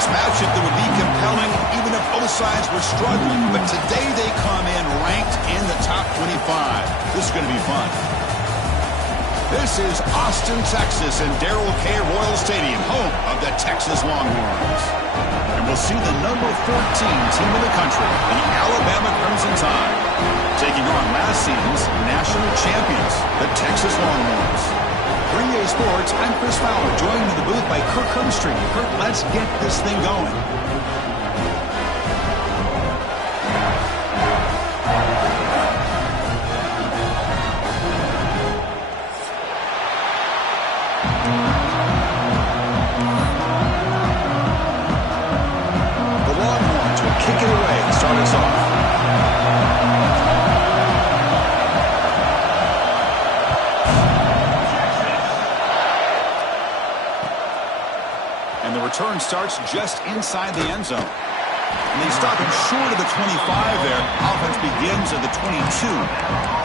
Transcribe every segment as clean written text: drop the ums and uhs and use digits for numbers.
conference matchup that would be compelling even if both sides were struggling. But today they come in ranked in the top 25. This is going to be fun. This is Austin, Texas, and Darrell K. Royal Stadium, home of the Texas Longhorns. And we'll see the number 14 team in the country, the Alabama Crimson Tide, taking on last season's national champions, the Texas Longhorns. 3A Sports, I'm Chris Fowler, joined in the booth by Kirk Herbstreit. Kirk, let's get this thing going. Turn starts just inside the end zone. And they stop him short of the 25 there. Offense begins at the 22.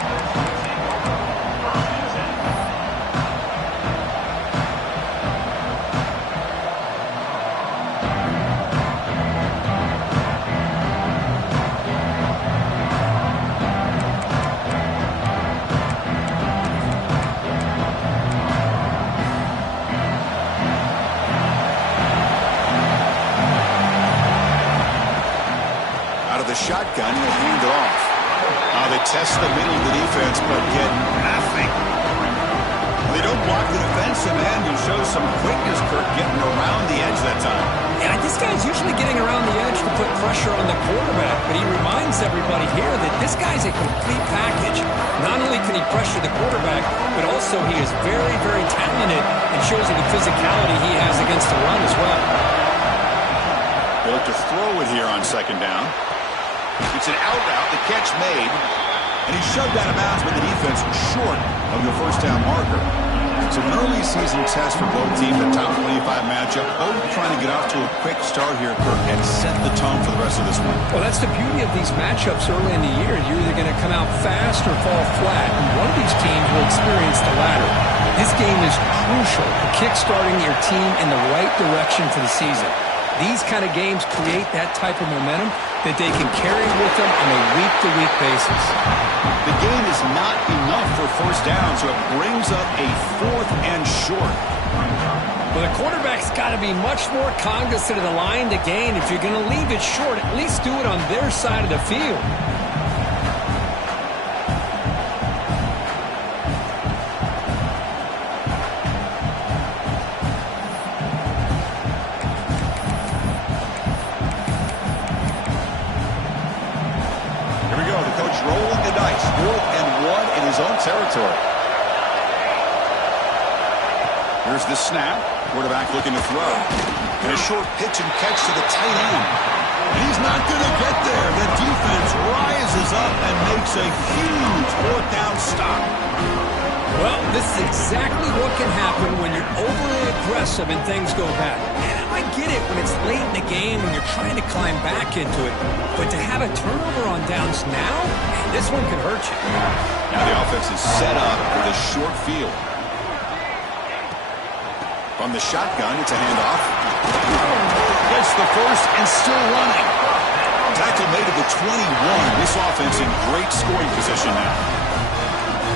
Shotgun, he'll hand it off. They test the middle of the defense, but get nothing. They don't block the defensive end and show some quickness, Kirk, getting around the edge that time. Yeah, this guy's usually getting around the edge to put pressure on the quarterback, but he reminds everybody here that this guy's a complete package. Not only can he pressure the quarterback, but also he is very, very talented and shows you the physicality he has against the run as well. They look to throw it here on second down. It's an out route, the catch made, and he shoved out of bounds with the defense short of the first down marker. So an early season test for both teams, a top 25 matchup, both trying to get off to a quick start here, Kirk, and set the tone for the rest of this one. Well, that's the beauty of these matchups early in the year. You're either going to come out fast or fall flat, and one of these teams will experience the latter. This game is crucial for kickstarting your team in the right direction for the season. These kind of games create that type of momentum that they can carry with them on a week-to-week basis. The gain is not enough for first down, so it brings up a 4th and short. Well, the quarterback's got to be much more cognizant of the line to gain. If you're going to leave it short, at least do it on their side of the field. Rolling the dice, 4th and 1 in his own territory. Here's the snap. Quarterback looking to throw. And a short pitch and catch to the tight end. And he's not going to get there. The defense rises up and makes a huge 4th down stop. Well, this is exactly what can happen when you're overly aggressive and things go bad. And I get it when it's late in the game and you're trying to climb back into it. But to have a turnover on downs now, this one could hurt you. Now the offense is set up with a short field. From the shotgun, it's a handoff. Gets the first and still running. Tackle made at the 21. This offense in great scoring position now.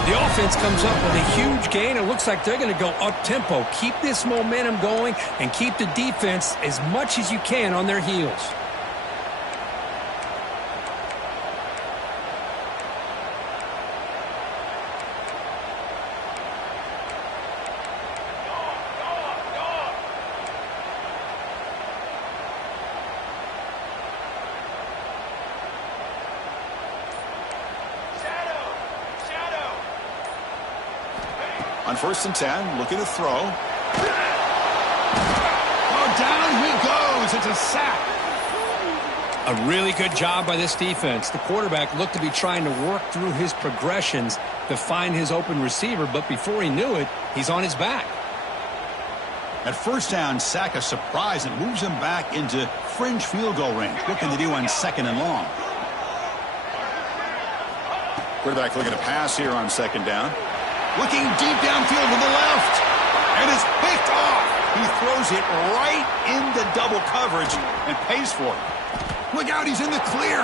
The offense comes up with a huge gain. It looks like they're going to go up-tempo. Keep this momentum going and keep the defense as much as you can on their heels. On 1st and 10, looking to throw. Oh, down he goes. It's a sack. A really good job by this defense. The quarterback looked to be trying to work through his progressions to find his open receiver, but before he knew it, he's on his back. At first down, sack a surprise and moves him back into fringe field goal range. Looking to do on 2nd and long. Quarterback looking to pass here on 2nd down. Looking deep downfield to the left. And it's picked off. He throws it right into double coverage and pays for it. Look out, he's in the clear.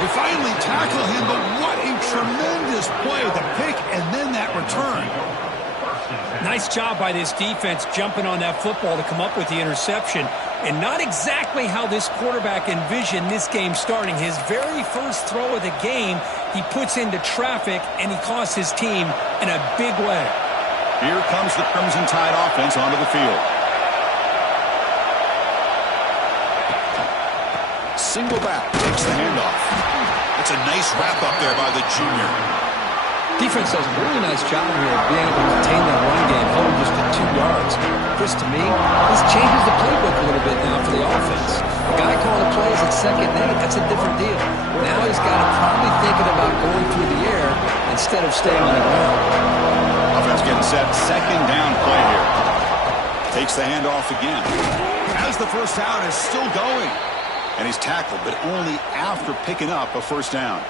They finally tackle him, but what a tremendous play. The pick and then that return. Nice job by this defense jumping on that football to come up with the interception. And not exactly how this quarterback envisioned this game starting. His very first throw of the game, he puts into traffic, and he costs his team in a big way. Here comes the Crimson Tide offense onto the field. Single back, takes the handoff. That's a nice wrap up there by the junior. Defense does a really nice job here of being able to contain that run game, holding just to 2 yards. Chris, to me, this changes the playbook a little bit now for the offense. The guy calling the plays at 2nd and 8, that's a different deal. Now he's got to probably thinking about going through the air instead of staying on the ground. Offense getting set, 2nd down play here. Takes the handoff again. As the first down is still going. And he's tackled, but only after picking up a first down.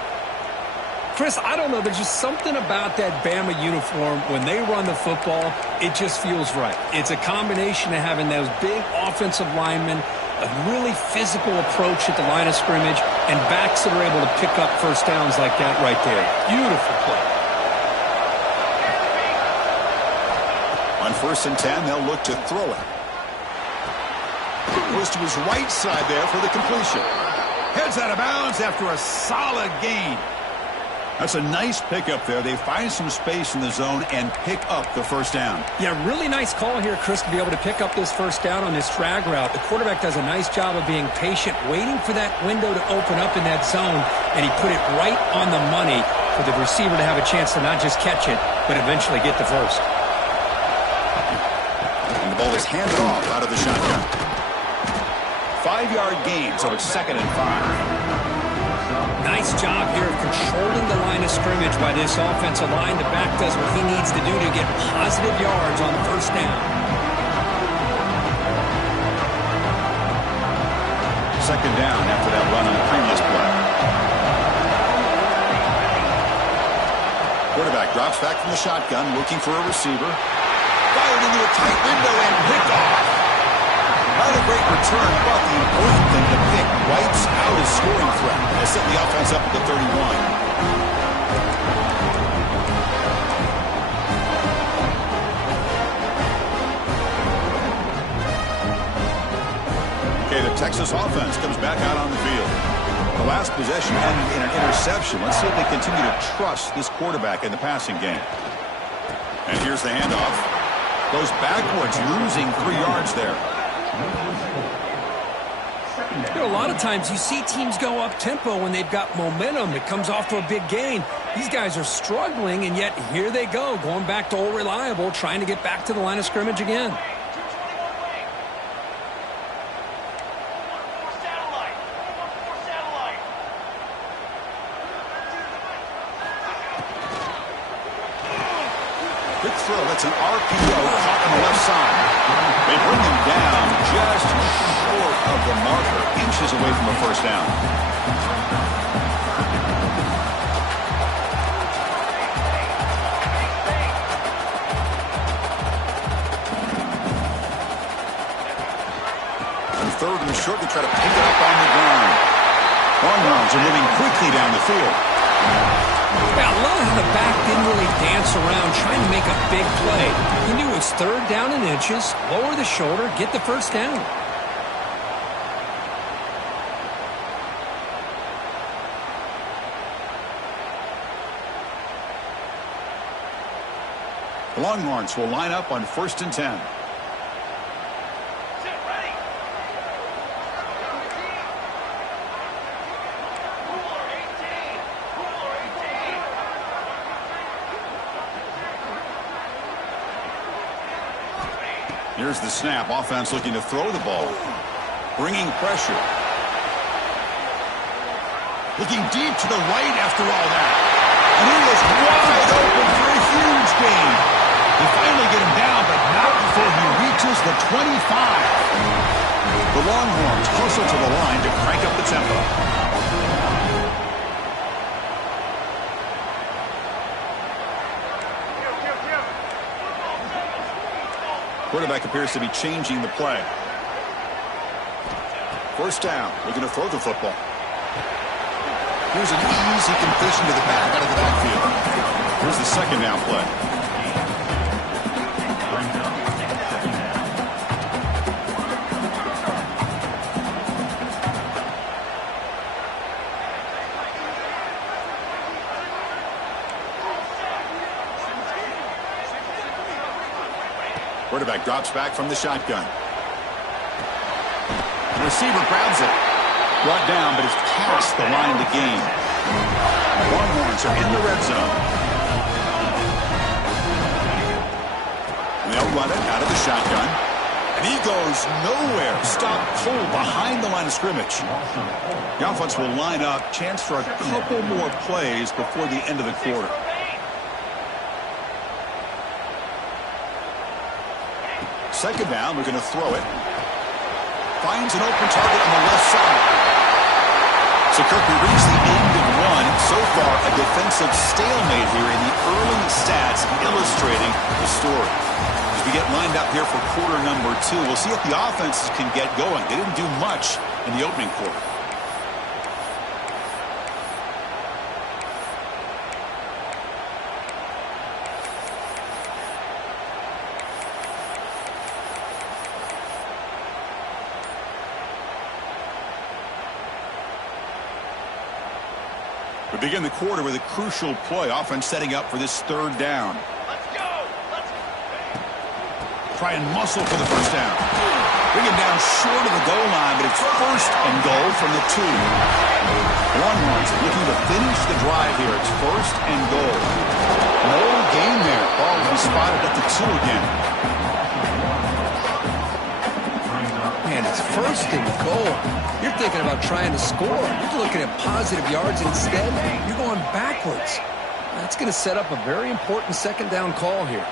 Chris, I don't know. There's just something about that Bama uniform. When they run the football, it just feels right. It's a combination of having those big offensive linemen, a really physical approach at the line of scrimmage, and backs that are able to pick up first downs like that right there. Beautiful play. On 1st and 10, they'll look to throw it. Goes to his right side there for the completion. Heads out of bounds after a solid gain. That's a nice pickup there. They find some space in the zone and pick up the first down. Yeah, really nice call here, Chris, to be able to pick up this first down on this drag route. The quarterback does a nice job of being patient, waiting for that window to open up in that zone, and he put it right on the money for the receiver to have a chance to not just catch it, but eventually get the first. And the ball is handed off out of the shotgun. 5-yard gain, so it's 2nd and 5. Nice job here of controlling the line of scrimmage by this offensive line. The back does what he needs to do to get positive yards on the first down. 2nd down after that run on the previous play. Quarterback drops back from the shotgun, looking for a receiver. Fired into a tight window and picked off. Not a great return, but the important thing, the pick wipes out his scoring threat. They set the offense up at the 31. Okay, the Texas offense comes back out on the field. The last possession ended in an interception. Let's see if they continue to trust this quarterback in the passing game. And here's the handoff. Goes backwards, losing 3 yards there. You know, a lot of times you see teams go up-tempo when they've got momentum. It comes off to a big gain. These guys are struggling, and yet here they go, going back to old reliable, trying to get back to the line of scrimmage again. Quick throw. That's an RPO caught on the left side. They bring him down just short of the marker, inches away from a first down. On 3rd and short, they try to pick it up on the ground. Longhorns are moving quickly down the field. Yeah, I love how the back didn't really dance around trying to make a big play. He knew it was 3rd down and inches, lower the shoulder, get the first down. The Longhorns will line up on 1st and 10. Here's the snap. Offense looking to throw the ball. Bringing pressure. Looking deep to the right after all that. And he is wide open for a huge gain. They finally get him down, but not before he reaches the 25. The Longhorns hustle to the line to crank up the tempo. Quarterback appears to be changing the play. First down. Looking to throw the football. Here's an easy completion to the back out of the backfield. Here's the second down play. Quarterback drops back from the shotgun. The receiver grabs it. Brought down, but it's past the line to gain. Longhorns are in the red zone. They'll run it out of the shotgun. And he goes nowhere. Stop pull behind the line of scrimmage. The offense will line up. Chance for a couple more plays before the end of the quarter. Second down, we're going to throw it. Finds an open target on the left side. So Kirk, we reached the end of one. So far, a defensive stalemate here in the early stats illustrating the story. As we get lined up here for quarter number 2, we'll see if the offenses can get going. They didn't do much in the opening quarter. We begin the quarter with a crucial play. Offense setting up for this third down. Let's go! Try and muscle for the first down. Bring him down short of the goal line, but it's first and goal from the 2. Longhorns looking to finish the drive here. It's first and goal. No gain there. Ball will be spotted at the 2 again. Man, it's first and goal. You're thinking about trying to score. You're looking at positive yards. Instead, you're going backwards. That's going to set up a very important second down call here.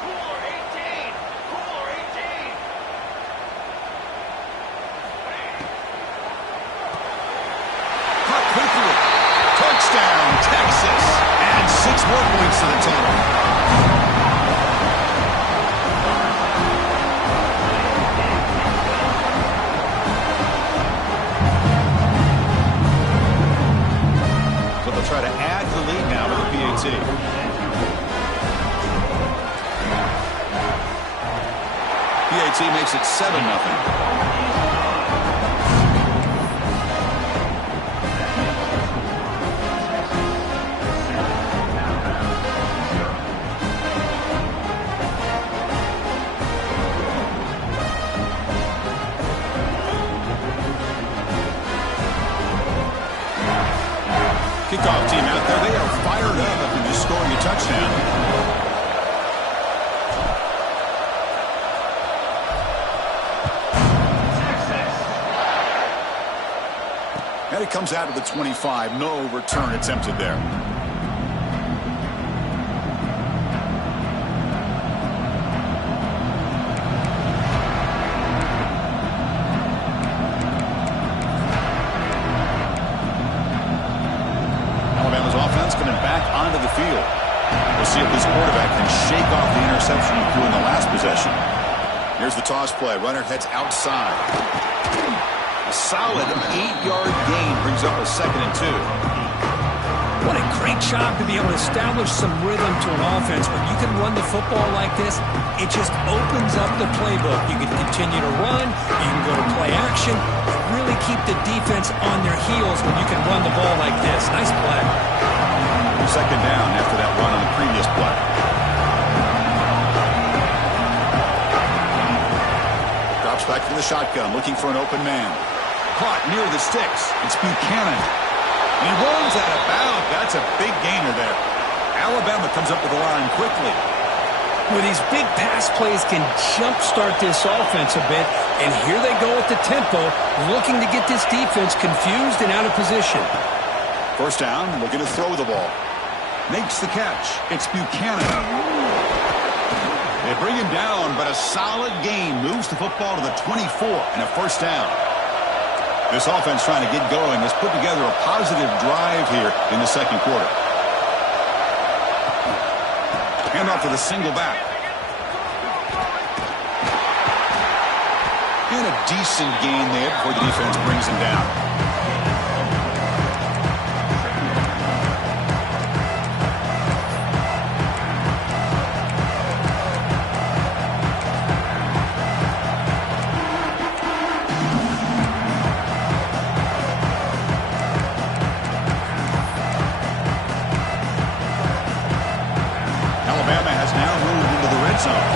Cooler 18! Cooler 18! Caught quickly. Touchdown, Texas. And 6 more points to the total. Try to add to the lead now with the PAT. PAT makes it 7-0. Kickoff team out there. They are fired up after just scoring a touchdown. And it comes out of the 25. No return attempted there. Field. We'll see if this quarterback can shake off the interception he threw in the last possession. Here's the toss play. Runner heads outside. A solid 8-yard gain brings up a 2nd and 2. What a great job to be able to establish some rhythm to an offense. When you can run the football like this, it just opens up the playbook. You can continue to run. You can go to play action. Really keep the defense on their heels when you can run the ball like this. Nice play. Second down after that run on the previous play. Drops back from the shotgun, looking for an open man. Caught near the sticks. It's Buchanan. And he runs out of bounds. That's a big gainer there. Alabama comes up with the line quickly. Well, these big pass plays can jumpstart this offense a bit. And here they go with the tempo, looking to get this defense confused and out of position. First down, looking to throw the ball. Makes the catch. It's Buchanan. They bring him down, but a solid gain moves the football to the 24 and a first down. This offense trying to get going has put together a positive drive here in the second quarter. And handoff with a single back. And a decent gain there before the defense brings him down. Alabama has now moved into the red zone.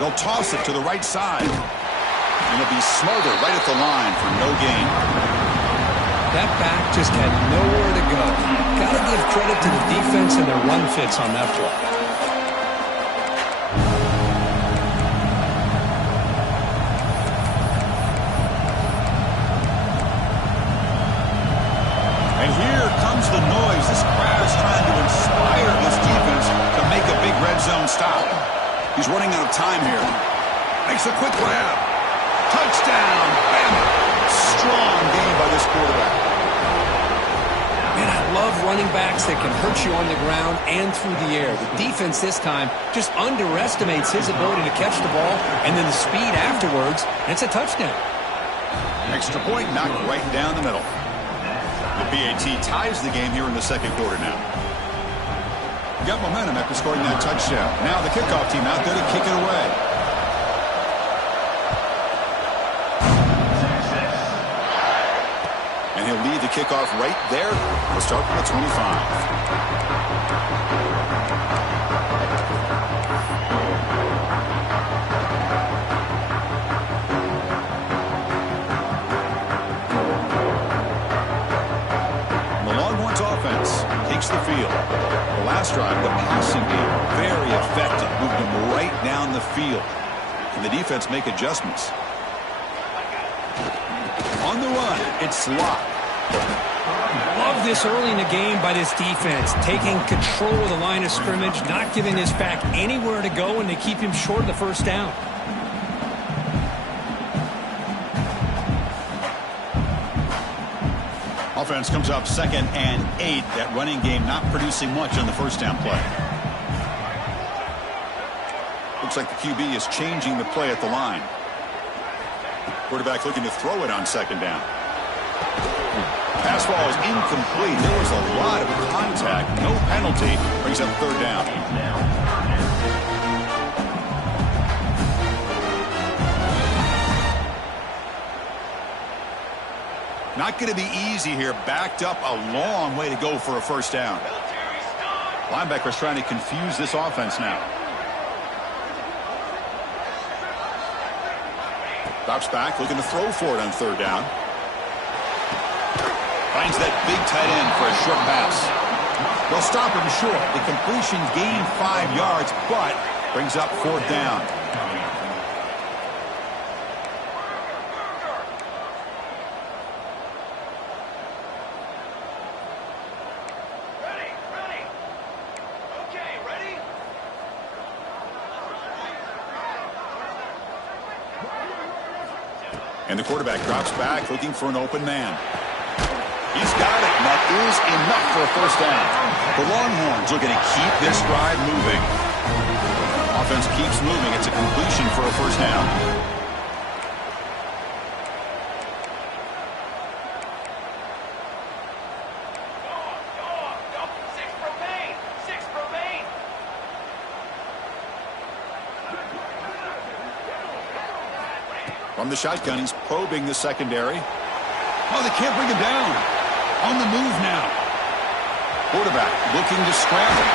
They'll toss it to the right side. And it'll be smothered right at the line for no gain. That back just had nowhere to go. Got to give credit to the defense and their run fits on that play. And here comes the noise. This crowd is trying to inspire this defense to make a big red zone stop. He's running out of time here. Makes a quick grab. Touchdown. Bam. Strong game by this quarterback. Man, I love running backs that can hurt you on the ground and through the air. The defense this time just underestimates his ability to catch the ball, and then the speed afterwards, and it's a touchdown. Extra point knocked right down the middle. The PAT ties the game here in the second quarter now. Got momentum after scoring that touchdown. Now the kickoff team out there to kick it away. And he'll lead the kickoff right there. We'll start from the 25. The field. The last drive, the passing game, very effective. Moved him right down the field. Can the defense make adjustments? On the run, it's locked. Love this early in the game by this defense, taking control of the line of scrimmage, not giving this back anywhere to go, and to keep him short of the first down. Offense comes up 2nd and 8. That running game not producing much on the first down play. Looks like the QB is changing the play at the line. Quarterback looking to throw it on 2nd down. Pass ball is incomplete. There was a lot of contact. No penalty. Brings up 3rd down. Not going to be easy here. Backed up a long way to go for a first down. Linebackers trying to confuse this offense now. Drops back, looking to throw for it on 3rd down. Finds that big tight end for a short pass. They'll stop him short. The completion gained 5 yards, but brings up 4th down. And the quarterback drops back, looking for an open man. He's got it, and that is enough for a first down. The Longhorns looking to keep this drive moving. Offense keeps moving. It's a completion for a first down. From the shotgun, he's probing the secondary. Oh, they can't bring him down. On the move now. Quarterback looking to scramble.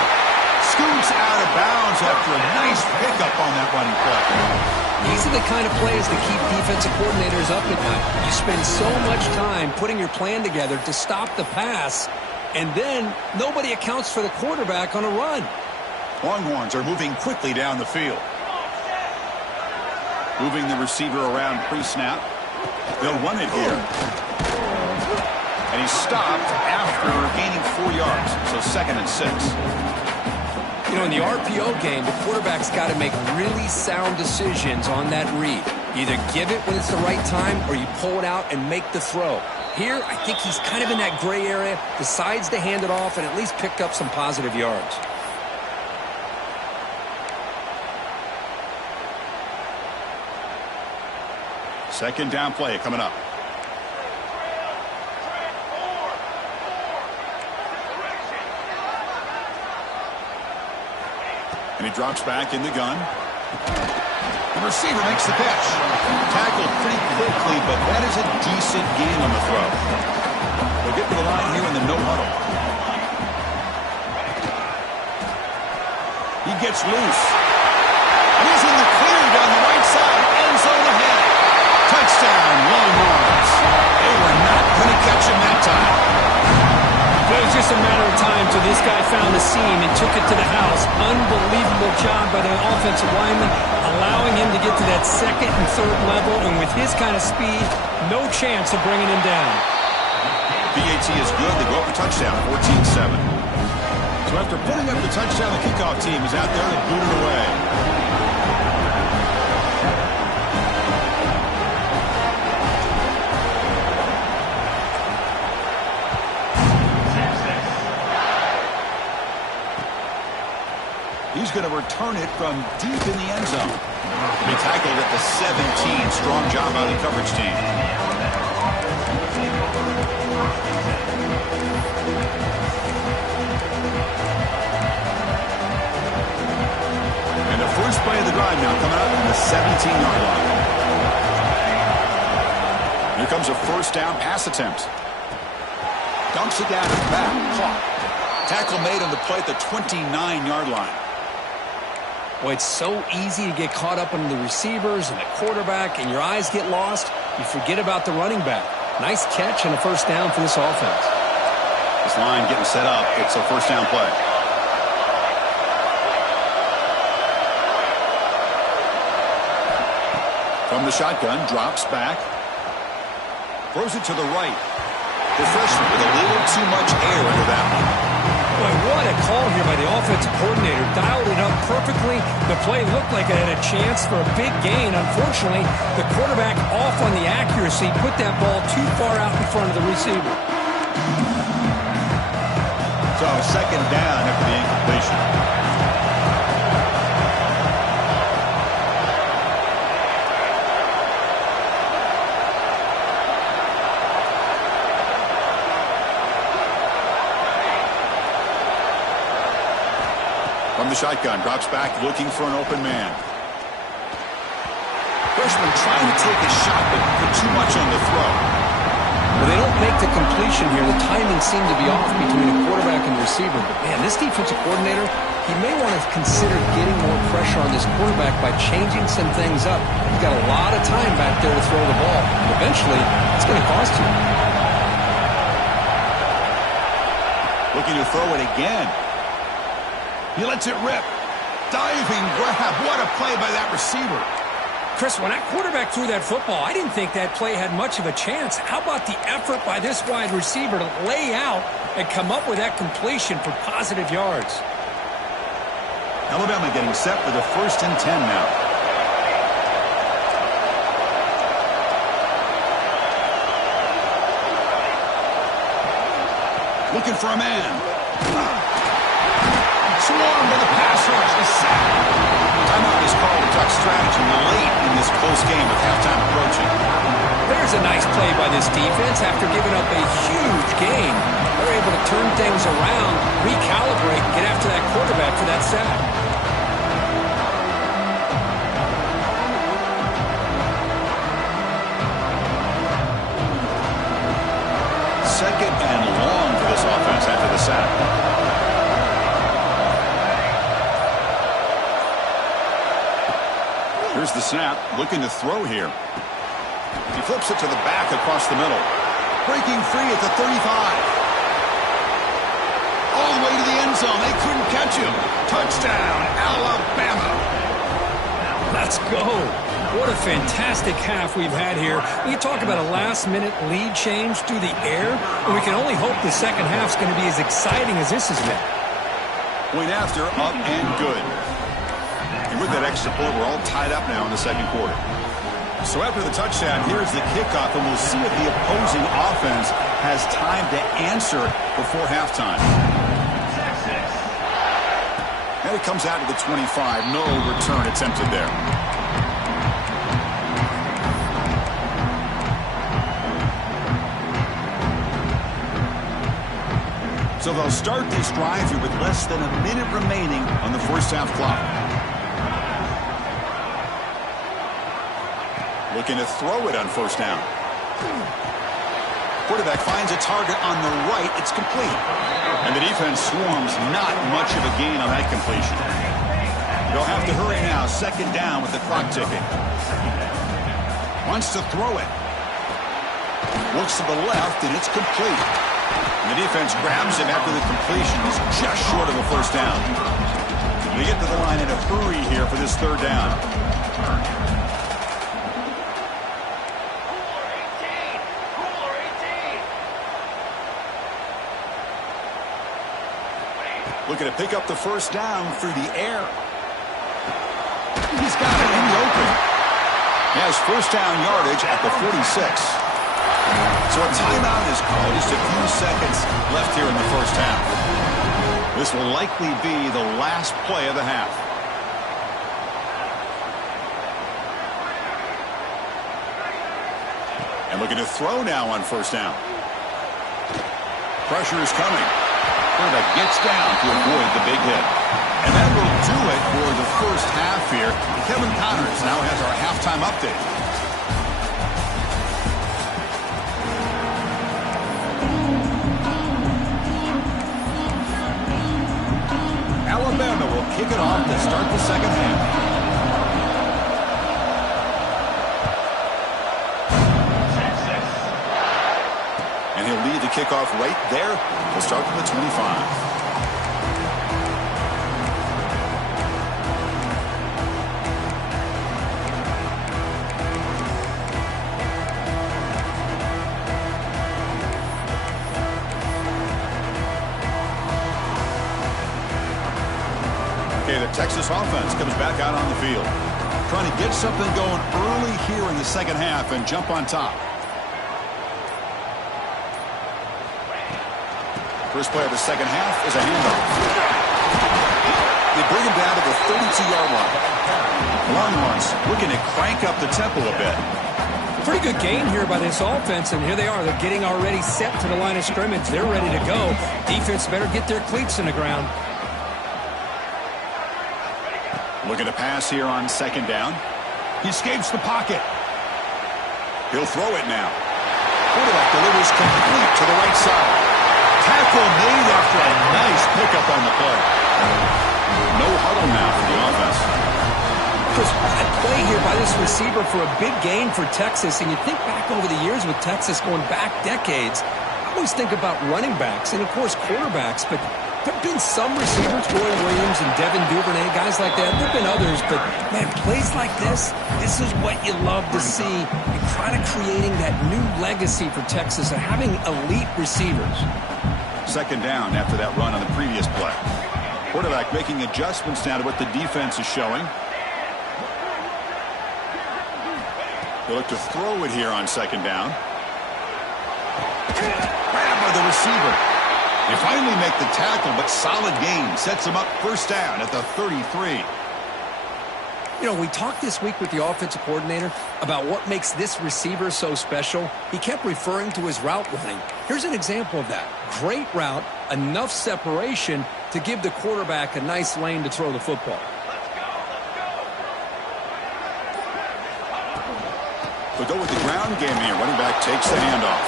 Scoots out of bounds after a nice pickup on that running play. These are the kind of plays that keep defensive coordinators up at night. You spend so much time putting your plan together to stop the pass, and then nobody accounts for the quarterback on a run. Longhorns are moving quickly down the field. Moving the receiver around pre-snap. They'll run it here. And he's stopped after gaining 4 yards. So 2nd and 6. You know, in the RPO game, the quarterback's got to make really sound decisions on that read. Either give it when it's the right time or you pull it out and make the throw. Here, I think he's kind of in that gray area, decides to hand it off and at least pick up some positive yards. Second down play coming up. And he drops back in the gun. The receiver makes the catch. Tackled pretty quickly, but that is a decent gain on the throw. They'll get to the line here in the no huddle. He gets loose. And he's in the clear down the right side. End zone ahead. Touchdown, Longhorns. They were not going to catch him that time. It was just a matter of time till this guy found the seam and took it to the house. Unbelievable job by the offensive lineman, allowing him to get to that second and third level, and with his kind of speed, no chance of bringing him down. BAT is good. They go up a touchdown, 14-7. So after putting up the touchdown, the kickoff team is out there to boot it away. He's going to return it from deep in the end zone. He tackled at the 17. Strong job by the coverage team. And the first play of the drive now coming up on the 17-yard line. Here comes a first down pass attempt. Dumps it down and back. Clock. Tackle made on the play at the 29-yard line. Boy, it's so easy to get caught up on the receivers and the quarterback, and your eyes get lost. You forget about the running back. Nice catch and a first down for this offense. This line getting set up. It's a first down play. From the shotgun, drops back. Throws it to the right. The freshman with a little too much air under that one. Boy, what a call here by the offensive coordinator. Dialed it up perfectly. The play looked like it had a chance for a big gain. Unfortunately, the quarterback off on the accuracy, put that ball too far out in front of the receiver. So second down after the incompletion. From the shotgun, drops back, looking for an open man. Freshman trying to take a shot, but put too much on the throw. Well, they don't make the completion here. The timing seemed to be off between a quarterback and receiver. But, man, this defensive coordinator, he may want to consider getting more pressure on this quarterback by changing some things up. He's got a lot of time back there to throw the ball. And eventually, it's going to cost you. Looking to throw it again. He lets it rip. Diving grab. What a play by that receiver. Chris, when that quarterback threw that football, I didn't think that play had much of a chance. How about the effort by this wide receiver to lay out and come up with that completion for positive yards? Alabama getting set for the 1st and 10 now. Looking for a man. Swarmed by the pass rush. The sack. Timeout is called to talk strategy late in this close game with halftime approaching. There's a nice play by this defense after giving up a huge gain. They're able to turn things around, recalibrate, and get after that quarterback for that sack. Second and long for this offense after the sack. Here's the snap, looking to throw here. He flips it to the back across the middle. Breaking free at the 35. All the way to the end zone. They couldn't catch him. Touchdown, Alabama. Let's go. What a fantastic half we've had here. We talk about a last-minute lead change through the air, and we can only hope the second half's going to be as exciting as this has been. Point after, up and good. And with that extra point, we're all tied up now in the second quarter. So after the touchdown, here's the kickoff, and we'll see if the opposing offense has time to answer before halftime. And it comes out to the 25. No return attempted there. So they'll start this drive here with less than a minute remaining on the first half clock. Looking to throw it on first down. Quarterback finds a target on the right. It's complete. And the defense swarms. Not much of a gain on that completion. They'll have to hurry now. Second down with the clock ticking. Wants to throw it. Looks to the left, and it's complete. And the defense grabs him after the completion. He's just short of a first down. They get to the line in a hurry here for this third down. Looking to pick up the first down through the air. He's got it in the open. He has first down yardage at the 46. So a timeout is called. Just a few seconds left here in the first half. This will likely be the last play of the half. And looking to throw now on first down. Pressure is coming. Quarterback gets down to avoid the big hit. And that will do it for the first half here. Kevin Connors now has our halftime update. Alabama will kick it off to start the second half. And he'll lead the kickoff right there. We'll start from the 25. Okay, the Texas offense comes back out on the field. Trying to get something going early here in the second half and jump on top. First play of the second half is a handoff. They bring him down to the 32-yard line. Longhorns looking to crank up the tempo a bit. Pretty good gain here by this offense, and here they are. They're getting already set to the line of scrimmage. They're ready to go. Defense better get their cleats in the ground. Looking to pass here on second down. He escapes the pocket. He'll throw it now. Quarterback delivers complete to the right side. Tackle made after a nice pickup on the play. No huddle now for the offense. Chris, a play here by this receiver for a big gain for Texas. And you think back over the years with Texas going back decades, I always think about running backs and, of course, quarterbacks. But there have been some receivers, Roy Williams and Devin Duvernay, guys like that. There have been others. But, man, plays like this is what you love to see. And kind of creating that new legacy for Texas of having elite receivers. Second down after that run on the previous play. Quarterback making adjustments now to what the defense is showing. They look to throw it here on second down. Grab by the receiver. They finally make the tackle, but solid gain. Sets them up first down at the 33. You know, we talked this week with the offensive coordinator about what makes this receiver so special. He kept referring to his route running. Here's an example of that. Great route, enough separation to give the quarterback a nice lane to throw the football. We'll go with the ground game here. Running back takes the handoff.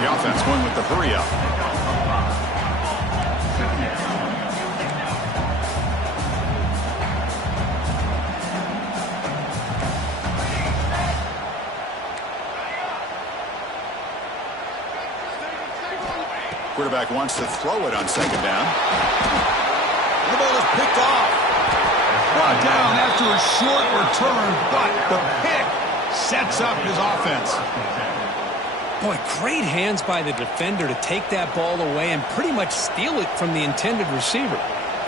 The offense going with the hurry up. Quarterback wants to throw it on second down. The ball is picked off. Brought down after a short return, but the pick sets up his offense. Boy, great hands by the defender to take that ball away and pretty much steal it from the intended receiver.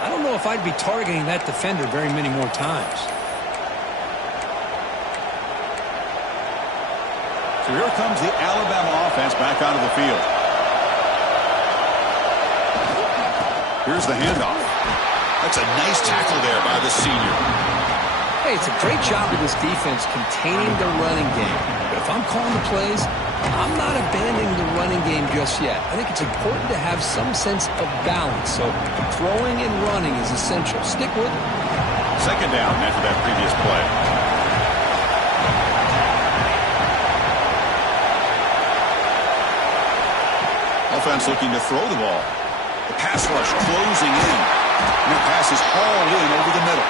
I don't know if I'd be targeting that defender very many more times. So here comes the Alabama offense back onto the field. Here's the handoff. That's a nice tackle there by the senior. Hey, it's a great job of this defense containing the running game. But if I'm calling the plays, I'm not abandoning the running game just yet. I think it's important to have some sense of balance. So throwing and running is essential. Stick with it. Second down after that previous play. Offense looking to throw the ball. The pass rush closing in. And the pass is hauled in over the middle.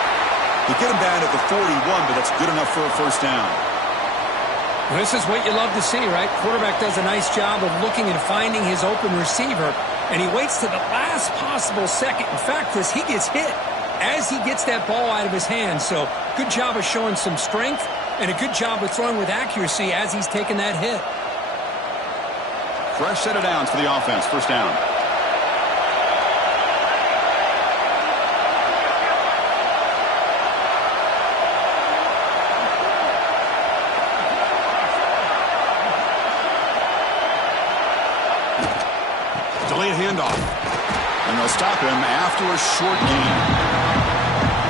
They get him down at the 41, but that's good enough for a first down. Well, this is what you love to see, right? Quarterback does a nice job of looking and finding his open receiver, and he waits to the last possible second. In fact, he gets hit as he gets that ball out of his hands. So good job of showing some strength and a good job of throwing with accuracy as he's taking that hit. Fresh set of downs for the offense. First down. Delayed handoff. And they'll stop him after a short gain.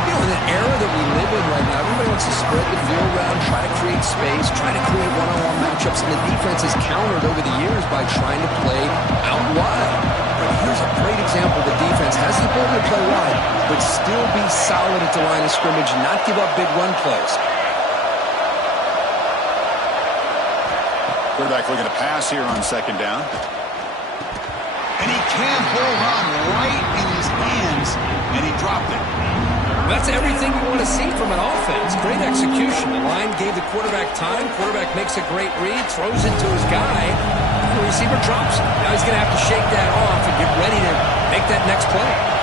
You know, in the era that we live in right now, everybody wants to spread the field around, try to create space, try to create one-on-one matchups, and the defense has countered over the years by trying to play out wide. But here's a great example. The defense has the ability to play wide, but still be solid at the line of scrimmage, not give up big run plays. Quarterback looking to pass here on second down. And he can't hold on right in his hands, and he dropped it. That's everything you want to see from an offense. Great execution. The line gave the quarterback time. Quarterback makes a great read, throws it to his guy. The receiver drops it. Now he's going to have to shake that off and get ready to make that next play.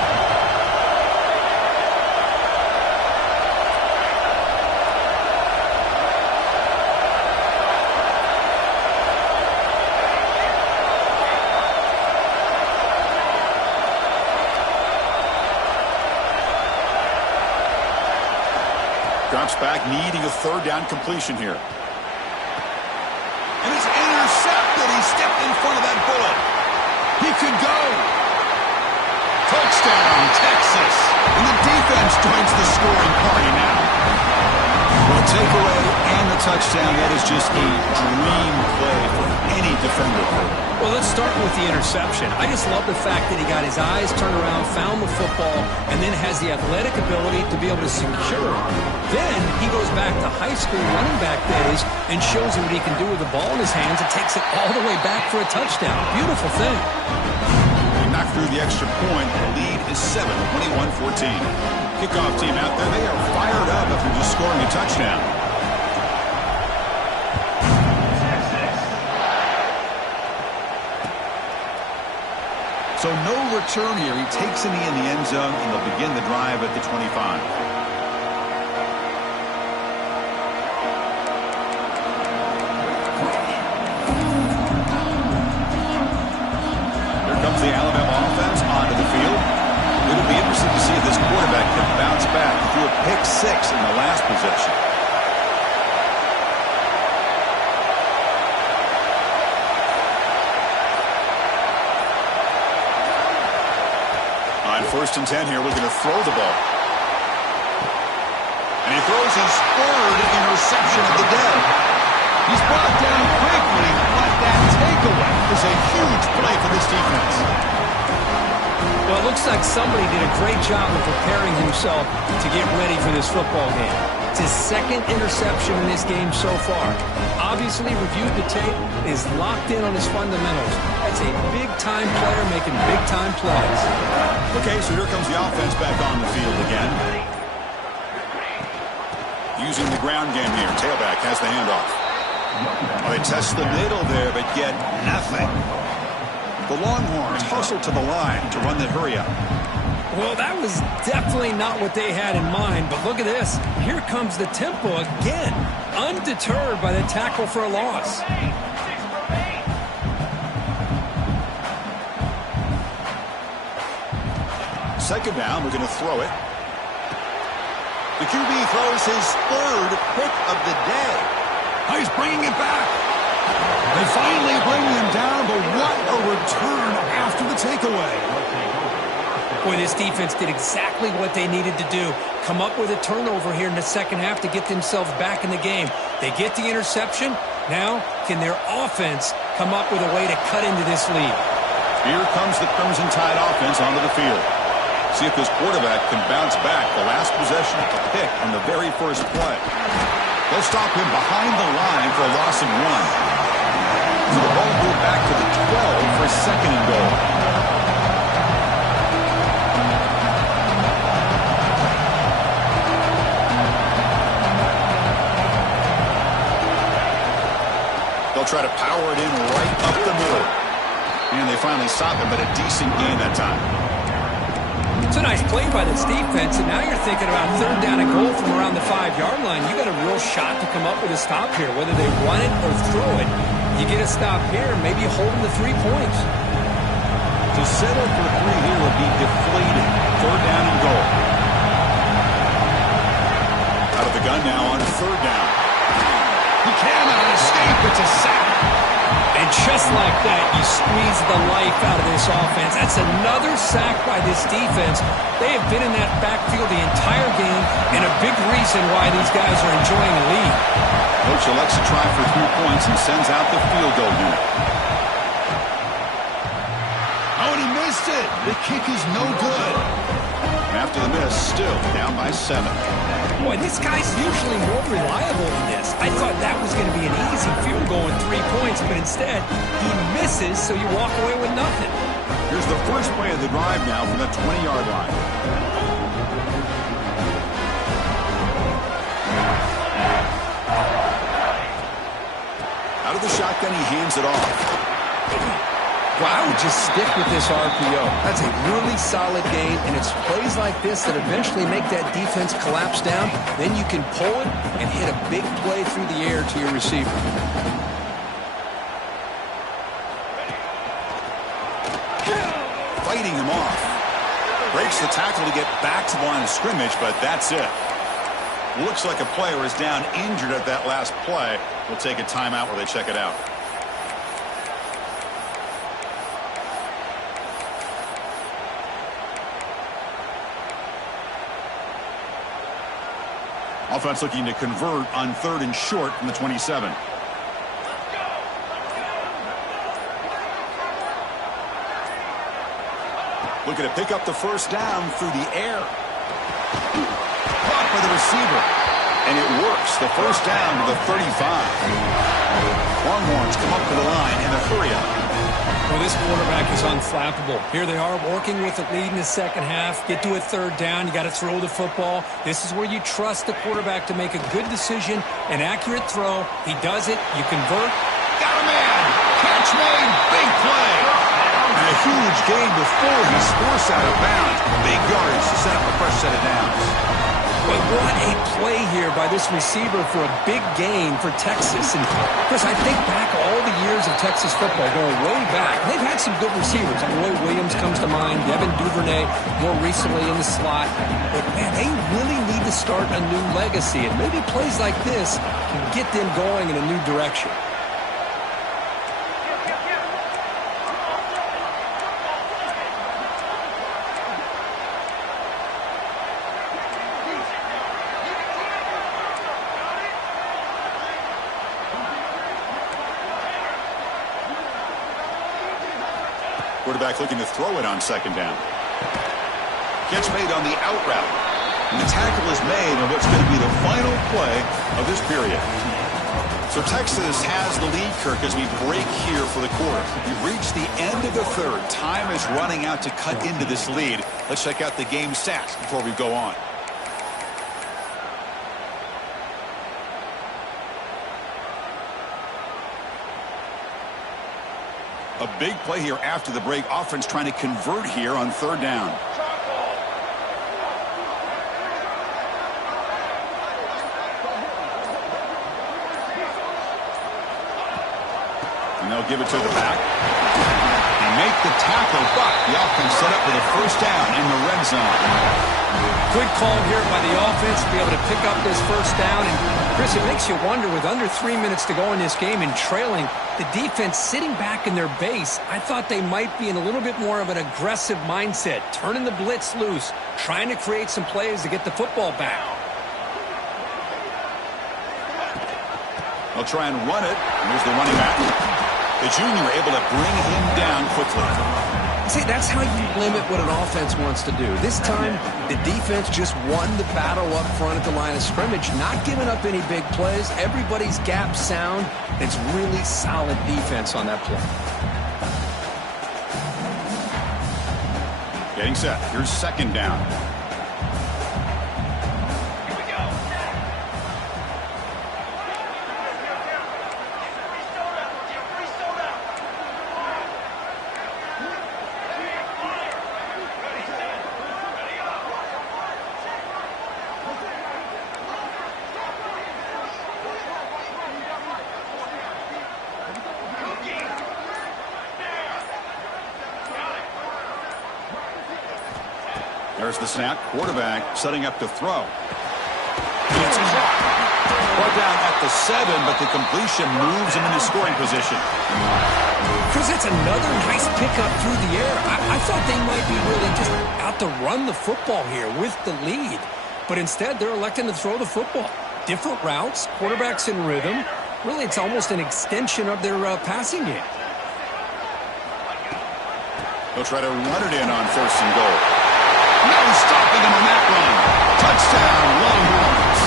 Drops back, needing a third down completion here. And it's intercepted. He stepped in front of that bullet. He could go. Touchdown, Texas. And the defense joins the scoring party now. Well, takeaway and the touchdown, that is just a dream play for any defender. Well, let's start with the interception. I just love the fact that he got his eyes turned around, found the football, and then has the athletic ability to be able to secure it. Then he goes back to high school running back days and shows him what he can do with the ball in his hands and takes it all the way back for a touchdown. Beautiful thing. He knocked through the extra point. The lead is 7, 21-14. Kickoff team out there, they are fired up after just scoring a touchdown. So no return here. He takes a knee in the end zone, and they'll begin the drive at the 25. Here comes the Alabama offense onto the field. It'll be interesting to see if this quarterback can bounce back. He threw a pick 6 in the last possession. On 1st and 10 here, looking to throw the ball. And he throws his third interception of the day. He's brought down quickly, but that takeaway is a huge play for this defense. Well, it looks like somebody did a great job of preparing himself to get ready for this football game. It's his second interception in this game so far. Obviously reviewed the tape, is locked in on his fundamentals. That's a big-time player making big-time plays. Okay, so here comes the offense back on the field again. Using the ground game here. Tailback has the handoff. Well, they test the middle there, but get nothing. The Longhorns hustle to the line to run that hurry up. Well, that was definitely not what they had in mind, but look at this. Here comes the tempo again, undeterred by the tackle for a loss. Second down, we're going to throw it. The QB throws his third pick of the day. Oh, he's bringing it back. away. Boy, this defense did exactly what they needed to do. Come up with a turnover here in the second half to get themselves back in the game. They get the interception. Now, can their offense come up with a way to cut into this lead? Here comes the Crimson Tide offense onto the field. See if this quarterback can bounce back. The last possession at the pick on the very first play. They'll stop him behind the line for a loss of 1. So the ball moved back to the 12 for second and goal. They'll try to power it in right up the middle. And they finally stop him, but a decent gain that time. It's a nice play by this defense, and now you're thinking about third down and goal from around the 5-yard line. You got a real shot to come up with a stop here, whether they run it or throw it. You get a stop here, maybe hold them to 3 points. To settle for 3 here would be deflated. Third down and goal. Out of the gun now on third down. He cannot escape. It's a sack. And just like that, you squeeze the life out of this offense. That's another sack by this defense. They have been in that backfield the entire game, and a big reason why these guys are enjoying the lead. Coach elects to try for 3 points and sends out the field goal unit. Oh, and he missed it. The kick is no good. After the miss, still down by 7. Boy, this guy's usually more reliable than this. I thought that was going to be an easy field goal in 3 points, but instead, he misses, so you walk away with nothing. Here's the first play of the drive now from the 20-yard line. Out of the shotgun, he hands it off. Well, I would just stick with this RPO. That's a really solid game, and it's plays like this that eventually make that defense collapse down. Then you can pull it and hit a big play through the air to your receiver. Fighting him off. Breaks the tackle to get back to the line of scrimmage, but that's it. Looks like a player is down injured at that last play. We'll take a timeout while they check it out. Offense looking to convert on third and short from the 27. Looking to pick up the first down through the air. Caught by the receiver. And it works. The first down to the 35. Longhorns come up to the line in a hurry-up. Well, this quarterback is unflappable. Here they are working with the lead in the second half. Get to a third down. You got to throw the football. This is where you trust the quarterback to make a good decision, an accurate throw. He does it. You convert. Got a man. Catch made. Big play. And a huge gain before he's forced out of bounds. Big yardage to set up a fresh set of downs. But what a play here by this receiver for a big gain for Texas. And, Chris, I think back all the years of Texas football, going way back. They've had some good receivers. Roy Williams comes to mind, Devin Duvernay more recently in the slot. But, man, they really need to start a new legacy. And maybe plays like this can get them going in a new direction. Quarterback looking to throw it on second down. Catch made on the out route. And the tackle is made on what's going to be the final play of this period. So Texas has the lead, Kirk, as we break here for the quarter. We've reached the end of the third. Time is running out to cut into this lead. Let's check out the game stats before we go on. A big play here after the break. Offense trying to convert here on third down. And they'll give it to the back. And make the tackle, but the offense set up for the first down in the red zone. Good call here by the offense to be able to pick up this first down. And, Chris, it makes you wonder, with under 3 minutes to go in this game and trailing, the defense sitting back in their base, I thought they might be in a little bit more of an aggressive mindset, turning the blitz loose, trying to create some plays to get the football back. They'll try and run it. And here's the running back. The junior able to bring him down quickly. See, that's how you limit what an offense wants to do. This time, the defense just won the battle up front at the line of scrimmage, not giving up any big plays. Everybody's gap sound. It's really solid defense on that play. Getting set. Here's second down. There's the snap. Quarterback setting up to throw. It's caught. Brought down at the 7, but the completion moves him into scoring position. Chris, it's another nice pickup through the air. I thought they might be really just out to run the football here with the lead. But instead, they're electing to throw the football. Different routes, quarterbacks in rhythm. Really, it's almost an extension of their passing game. They'll try to run it in on first and goal. No stopping him on that run. Touchdown, Longhorns.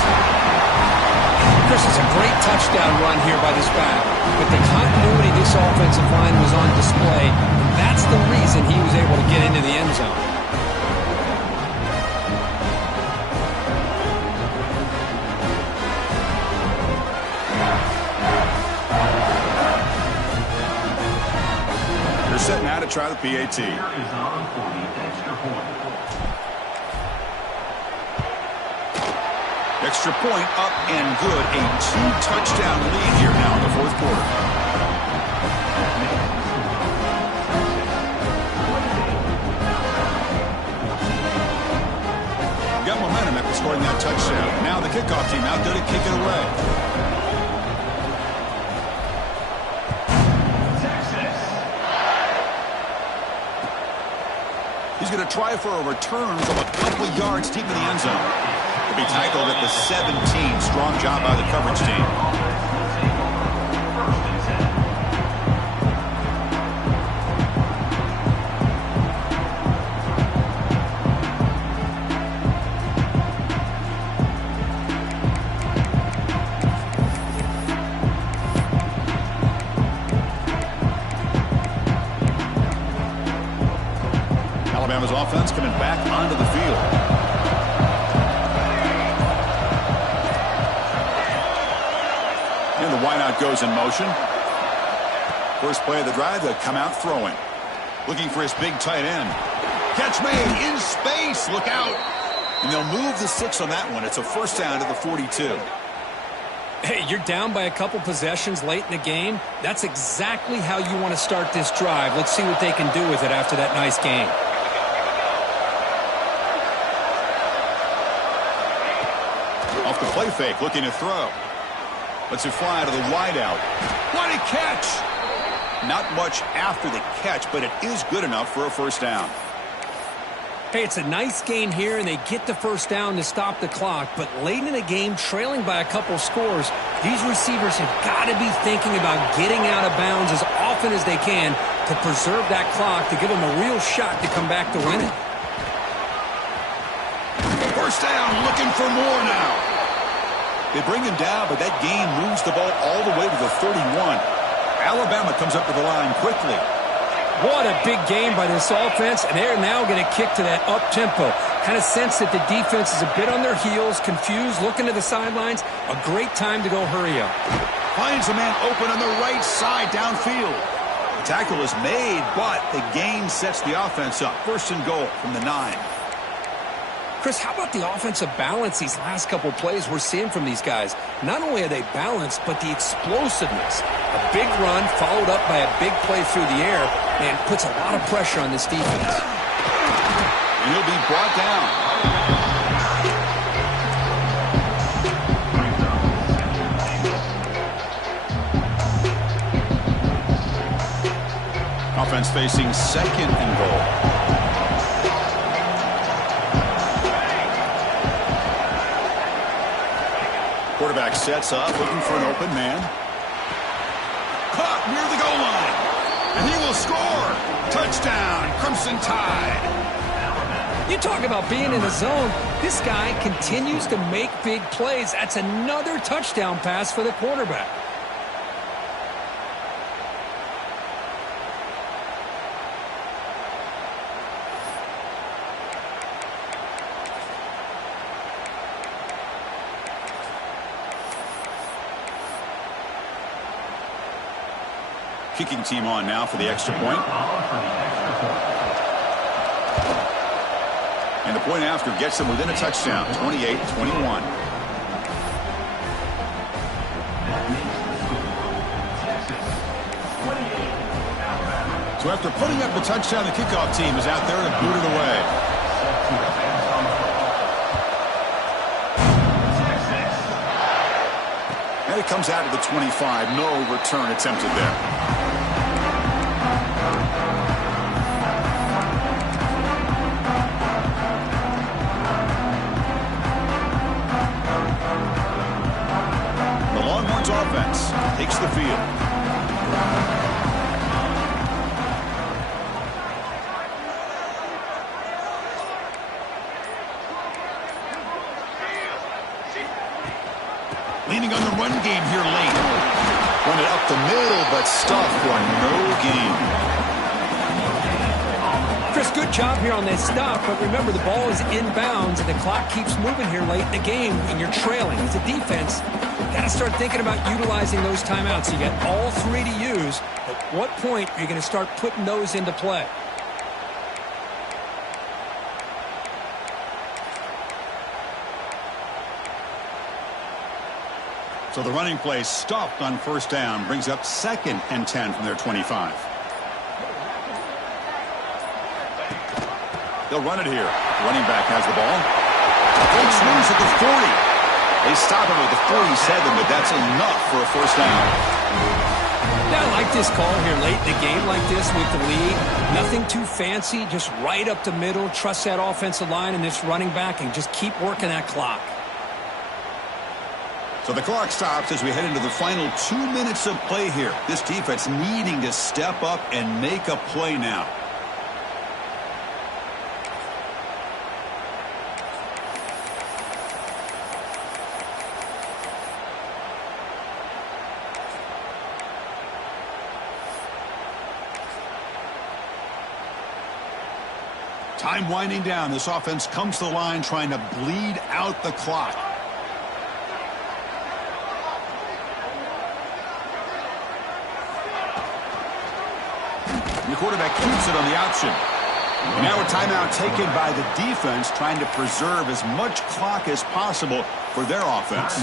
Chris, it's a great touchdown run here by this back. But the continuity this offensive line was on display. And that's the reason he was able to get into the end zone. They're set now to try the PAT. Extra point up and good. A 2-touchdown lead here now in the fourth quarter. Got momentum after scoring that touchdown. Now the kickoff team out there to kick it away. He's going to try for a return from a couple of yards deep in the end zone. Be tackled at the 17. Strong job by the coverage team. Alabama's offense coming back onto the field. And the wideout goes in motion. First play of the drive, they'll come out throwing. Looking for his big tight end. Catch made in space. Look out. And they'll move the 6 on that one. It's a first down to the 42. Hey, you're down by a couple possessions late in the game. That's exactly how you want to start this drive. Let's see what they can do with it after that nice game. Off the play fake, looking to throw. Lets it fly to the wideout. What a catch! Not much after the catch, but it is good enough for a first down. Hey, it's a nice game here, and they get the first down to stop the clock. But late in the game, trailing by a couple scores, these receivers have got to be thinking about getting out of bounds as often as they can to preserve that clock, to give them a real shot to come back to win it. First down, looking for more now. They bring him down, but that gain moves the ball all the way to the 31. Alabama comes up to the line quickly. What a big game by this offense, and they're now going to kick to that up-tempo. Kind of sense that the defense is a bit on their heels, confused, looking to the sidelines. A great time to go hurry up. Finds a man open on the right side downfield. The tackle is made, but the gain sets the offense up. First and goal from the 9. Chris, how about the offensive balance these last couple plays we're seeing from these guys? Not only are they balanced, but the explosiveness. A big run followed up by a big play through the air, and puts a lot of pressure on this defense. And he'll be brought down. Offense facing second and goal. Quarterback sets up, looking for an open man. Caught near the goal line. And he will score. Touchdown, Crimson Tide. You talk about being in the zone. This guy continues to make big plays. That's another touchdown pass for the quarterback. Kicking team on now for the extra point. And the point after gets them within a touchdown, 28-21. So after putting up the touchdown, the kickoff team is out there to boot it away. And it comes out of the 25. No return attempted there. Offense takes the field. Leaning on the run game here late. Run it up the middle, but stuffed for no gain. Chris, good job here on that stop, but remember the ball is inbounds and the clock keeps moving here late in the game and you're trailing. As a defense, got to start thinking about utilizing those timeouts. You got all three to use. At what point are you going to start putting those into play? So the running play stopped on first down, brings up 2nd and 10 from their 25. They'll run it here. Running back has the ball. Big swings at the 40. They stop him at the 47, but that's enough for a first down. Yeah, I like this call here late in the game like this with the lead. Nothing too fancy, just right up the middle. Trust that offensive line and this running back and just keep working that clock. So the clock stops as we head into the final 2 minutes of play here. This defense needing to step up and make a play now. Time winding down. This offense comes to the line trying to bleed out the clock. The quarterback keeps it on the option. And now a timeout taken by the defense trying to preserve as much clock as possible for their offense.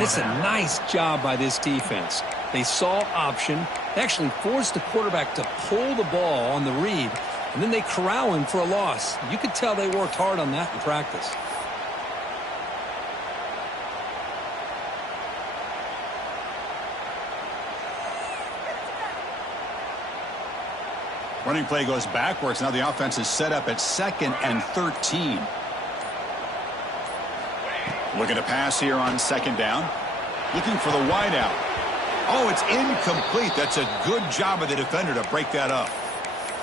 It's a nice job by this defense. They saw option. They actually forced the quarterback to pull the ball on the read. And then they corral him for a loss. You could tell they worked hard on that in practice. Running play goes backwards. Now the offense is set up at 2nd and 13. Looking to pass here on 2nd down. Looking for the wide out. Oh, it's incomplete. That's a good job of the defender to break that up.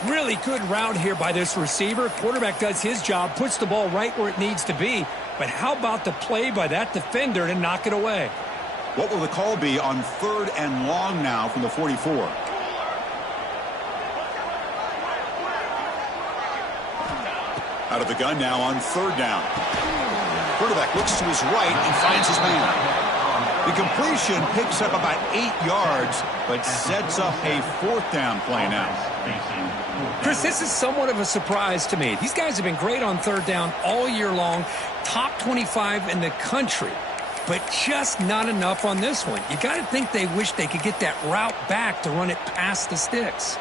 Really good route here by this receiver. Quarterback does his job, puts the ball right where it needs to be. But how about the play by that defender to knock it away? What will the call be on 3rd and long now from the 44? Out of the gun now on 3rd down. Quarterback looks to his right and finds his man. The completion picks up about 8 yards, but sets up a 4th down play now. Chris, this is somewhat of a surprise to me. These guys have been great on 3rd down all year long, top 25 in the country, but just not enough on this one. You got to think they wish they could get that route back to run it past the sticks.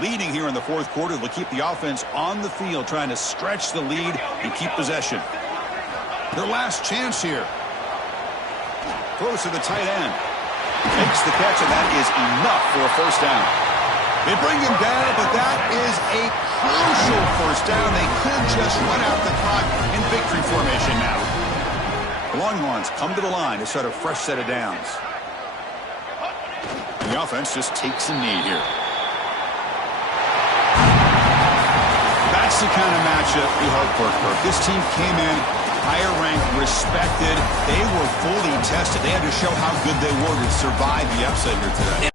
Leading here in the 4th quarter, they'll keep the offense on the field, trying to stretch the lead and keep possession. Their last chance here. Throws to the tight end. Makes the catch, and that is enough for a first down. They bring him down, but that is a crucial first down. They could just run out the clock in victory formation now. The Longhorns come to the line to start a fresh set of downs. The offense just takes a knee here. That's the kind of matchup you hope for. This team came in higher ranked, respected. They were fully tested. They had to show how good they were to survive the upset here today.